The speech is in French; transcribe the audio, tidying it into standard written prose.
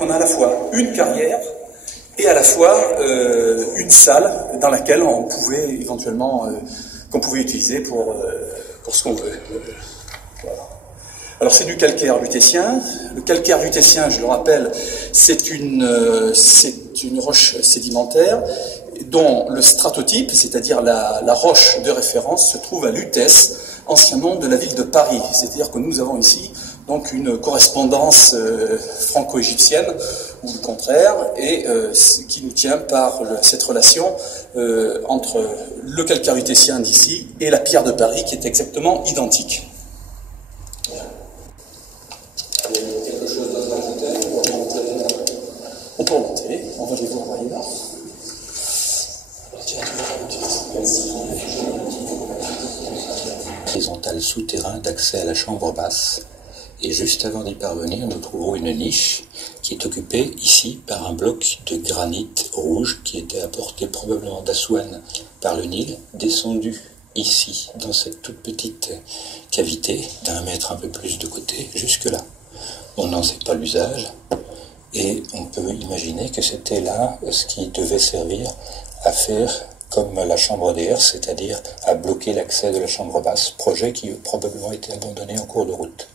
On a à la fois une carrière et à la fois une salle dans laquelle on pouvait éventuellement qu'on pouvait utiliser pour ce qu'on veut. Voilà. Alors c'est du calcaire lutétien. Le calcaire lutétien, je le rappelle, c'est une roche sédimentaire dont le stratotype, c'est-à-dire la roche de référence, se trouve à Lutèce, ancien nom de la ville de Paris. C'est-à-dire que nous avons ici donc une correspondance franco-égyptienne, ou le contraire, et qui nous tient par cette relation entre le calcaire lutétien d'ici et la pierre de Paris, qui est exactement identique. Voilà. Il y a quelque chose d'autre à ajouter? On peut remonter, on va les voir ailleurs. Horizontal souterrain d'accès à la chambre basse. Et juste avant d'y parvenir, nous trouvons une niche qui est occupée ici par un bloc de granit rouge qui était apporté probablement d'Assouane par le Nil, descendu ici, dans cette toute petite cavité d'1 mètre un peu plus de côté, jusque-là. On n'en sait pas l'usage et on peut imaginer que c'était là ce qui devait servir à faire comme la chambre d'air, c'est-à-dire à bloquer l'accès de la chambre basse, projet qui a probablement été abandonné en cours de route.